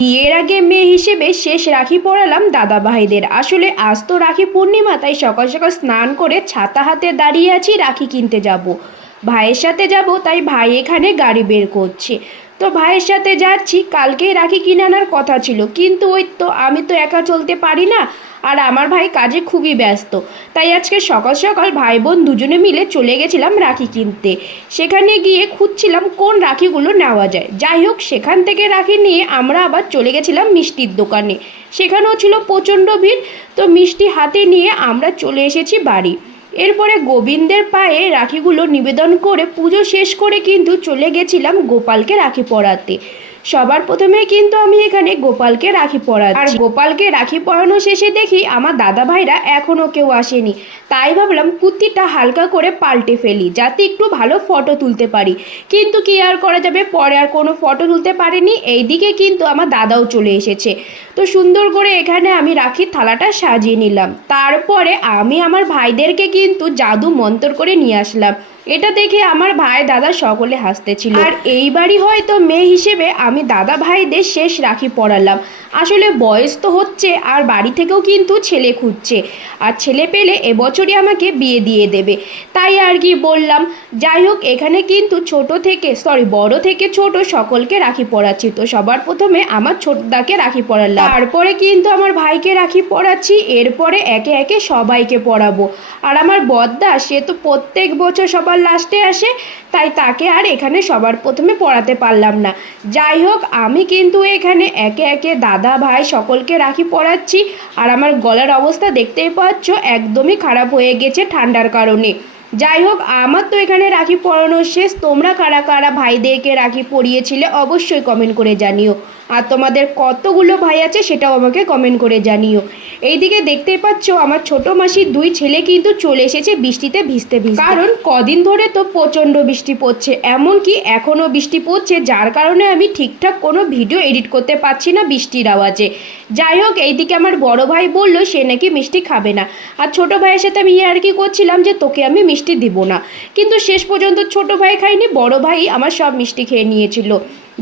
বিয়ের আগে মেয়ে হিসেবে শেষ রাখি পরালাম দাদা ভাইদের। আসলে আজ তো রাখি পূর্ণিমা, তাই সকাল সকাল স্নান করে ছাতা হাতে দাঁড়িয়ে আছি রাখি কিনতে যাব। ভাইয়ের সাথে যাব, তাই ভাই এখানে গাড়ি বের করছে। তো ভাইয়ের সাথে যাচ্ছি, কালকেই রাখি কিনে আনার কথা ছিল, কিন্তু ওই তো আমি তো একা চলতে পারি না, আর আমার ভাই কাজে খুবই ব্যস্ত। তাই আজকে সকাল সকাল ভাই বোন দুজনে মিলে চলে গেছিলাম রাখি কিনতে। সেখানে গিয়ে খুঁজছিলাম কোন রাখিগুলো নেওয়া যায়। যাই হোক, সেখান থেকে রাখি নিয়ে আমরা আবার চলে গেছিলাম মিষ্টির দোকানে। সেখানেও ছিল প্রচণ্ড ভিড়। তো মিষ্টি হাতে নিয়ে আমরা চলে এসেছি বাড়ি। এরপরে গোবিন্দের পায়ে রাখিগুলো নিবেদন করে পুজো শেষ করে কিন্তু চলে গেছিলাম গোপালকে রাখি পরাতে। সবার প্রথমে কিন্তু আমি এখানে গোপালকে রাখি পরাচ্ছি। আর গোপালকে রাখি পরানো শেষে দেখি আমার দাদা ভাইরা এখনও কেউ আসেনি। তাই ভাবলাম কুর্তিটা হালকা করে পাল্টে ফেলি, যাতে একটু ভালো ফটো তুলতে পারি। কিন্তু কি আর করা যাবে, পরে আর কোনো ফটো তুলতে পারিনি। এইদিকে কিন্তু আমার দাদাও চলে এসেছে। তো সুন্দর করে এখানে আমি রাখির থালাটা সাজিয়ে নিলাম। তারপরে আমি আমার ভাইদেরকে কিন্তু জাদু মন্তর করে নিয়ে আসলাম। এটা দেখে আমার ভাই দাদা সকলে হাসতেছিল। আর এইবারই হয়তো মেয়ে হিসেবে আমি দাদা ভাইদের শেষ রাখি পরালাম। আসলে বয়স তো হচ্ছে, আর বাড়ি থেকেও কিন্তু ছেলে খুঁজছে, আর ছেলে পেলে এবছরই আমাকে বিয়ে দিয়ে দেবে। তাই আর কি বললাম। যাই হোক, এখানে কিন্তু বড় থেকে ছোট সকলকে রাখি পরাচ্ছি। তো সবার প্রথমে আমার ছোটদাকে রাখি পরালাম, তারপরে কিন্তু আমার ভাইকে রাখি পরাচ্ছি, এরপরে একে একে সবাইকে পরাবো। আর আমার বড়দা, সে তো প্রত্যেক বছর সবার লাস্টে আসে, তাই তাকে আর এখানে সবার প্রথমে পরাতে পারলাম না। যাই হোক, আমি কিন্তু এখানে একে একে দাদা ভাই সকলকে রাখি পরাচ্ছি। আর আমার গলার অবস্থা দেখতেই পাচ্ছ, একদমই খারাপ হয়ে গেছে ঠান্ডার কারণে। যাই হোক, আমার তো এখানে রাখি পরানো শেষ। তোমরা কারা কারা ভাইদেরকে রাখি পরিয়েছিলে অবশ্যই কমেন্ট করে জানিও। আর তোমাদের কতগুলো ভাই আছে সেটাও আমাকে কমেন্ট করে জানিও। এইদিকে দেখতেই পাচ্ছ, আমার ছোট মাসির দুই ছেলে কিন্তু চলে এসেছে বৃষ্টিতে ভিজতে ভিজতে। কারণ কদিন ধরে তো প্রচণ্ড বৃষ্টি পড়ছে, এমনকি এখনও বৃষ্টি পড়ছে, যার কারণে আমি ঠিকঠাক কোনো ভিডিও এডিট করতে পারছি না বৃষ্টির আওয়াজে। যাই হোক, এইদিকে আমার বড় ভাই বললো সে নাকি মিষ্টি খাবে না। আর ছোট ভাইয়ের সাথে আমি আর কি করছিলাম যে তোকে আমি মিষ্টি দিব না, কিন্তু শেষ পর্যন্ত ছোট ভাই খাইনি, বড় ভাই আমার সব মিষ্টি খেয়ে নিয়েছিল।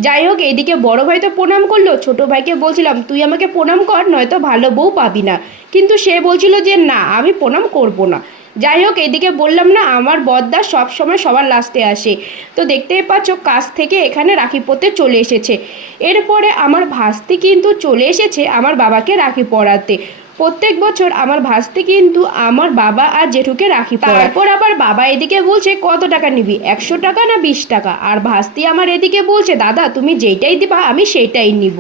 যাই হোক, এইদিকে বড় ভাই তো প্রণাম করলো, ছোট ভাইকে বলছিলাম তুই আমাকে প্রণাম কর, নয়তো ভালো বউ পাবি না, কিন্তু সে বলছিল যে না, আমি প্রণাম করব না। যাই হোক, এদিকে বললাম না, আমার বড়দা সব সময় সবার লাস্টে আসে। তো দেখতেই পাচ্ছ, কাছ থেকে এখানে রাখি পরতে চলে এসেছে। এরপরে আমার ভাস্তি কিন্তু চলে এসেছে আমার বাবাকে রাখি পরাতে। প্রত্যেক বছর আমার ভাস্তি কিন্তু আমার বাবা আর জেঠুকে রাখি পরায়। তারপর আবার বাবা এদিকে বলছে কত টাকা নিবি, 100 টাকা না 20 টাকা। আর ভাস্তি আমার এদিকে বলছে দাদা তুমি যেইটাই দিবা আমি সেইটাই নিব।